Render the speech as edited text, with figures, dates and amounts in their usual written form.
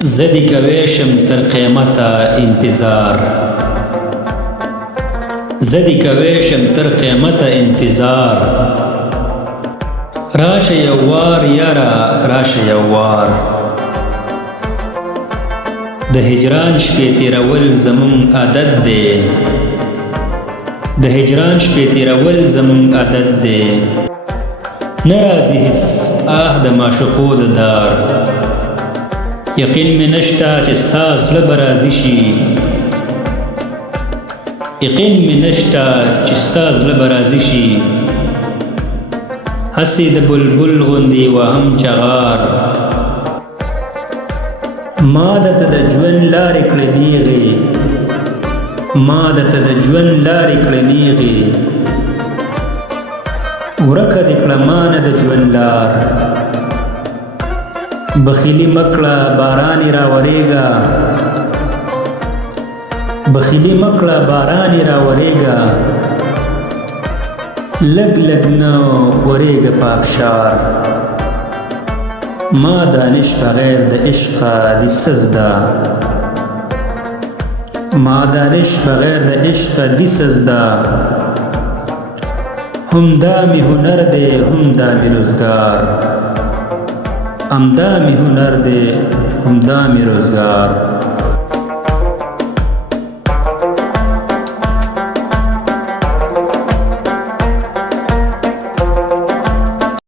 زدی کویشم تر قیامتا انتظار، زدی کویشم تر قیامتا انتظار. راشه یوار یارا راشه یوار، د هجران شپې تیرول زمون عادت دی، د هجران شپې تیرول زمون عادت دی. نرازی حس آه د معشوقو د دار، یقین می نشتا چې ستا زړه به راضي شي، یقین می نشتا چې ستا زړه به راضي شي. هسې د بلبل غوندې وهم چغار، ما درته د ژوند لارې کړې نیغې، ما درته د ژوند لارې کړې نیغې. ورکه دې کړه مانه د ژوند لار، بخیلی مکړه بارانی راورېږه، بخیلی مکړه بارانی راورېږه. لږ لږ نه ورېږه په ابشار، ما دانش بغیر د عشقه دې څه زده، ما دانش بغیر د عشقه دې څه زده. همدا مې هنر دی همدا مې روزګار، همدا مې هنر دی همدا مې روزګار.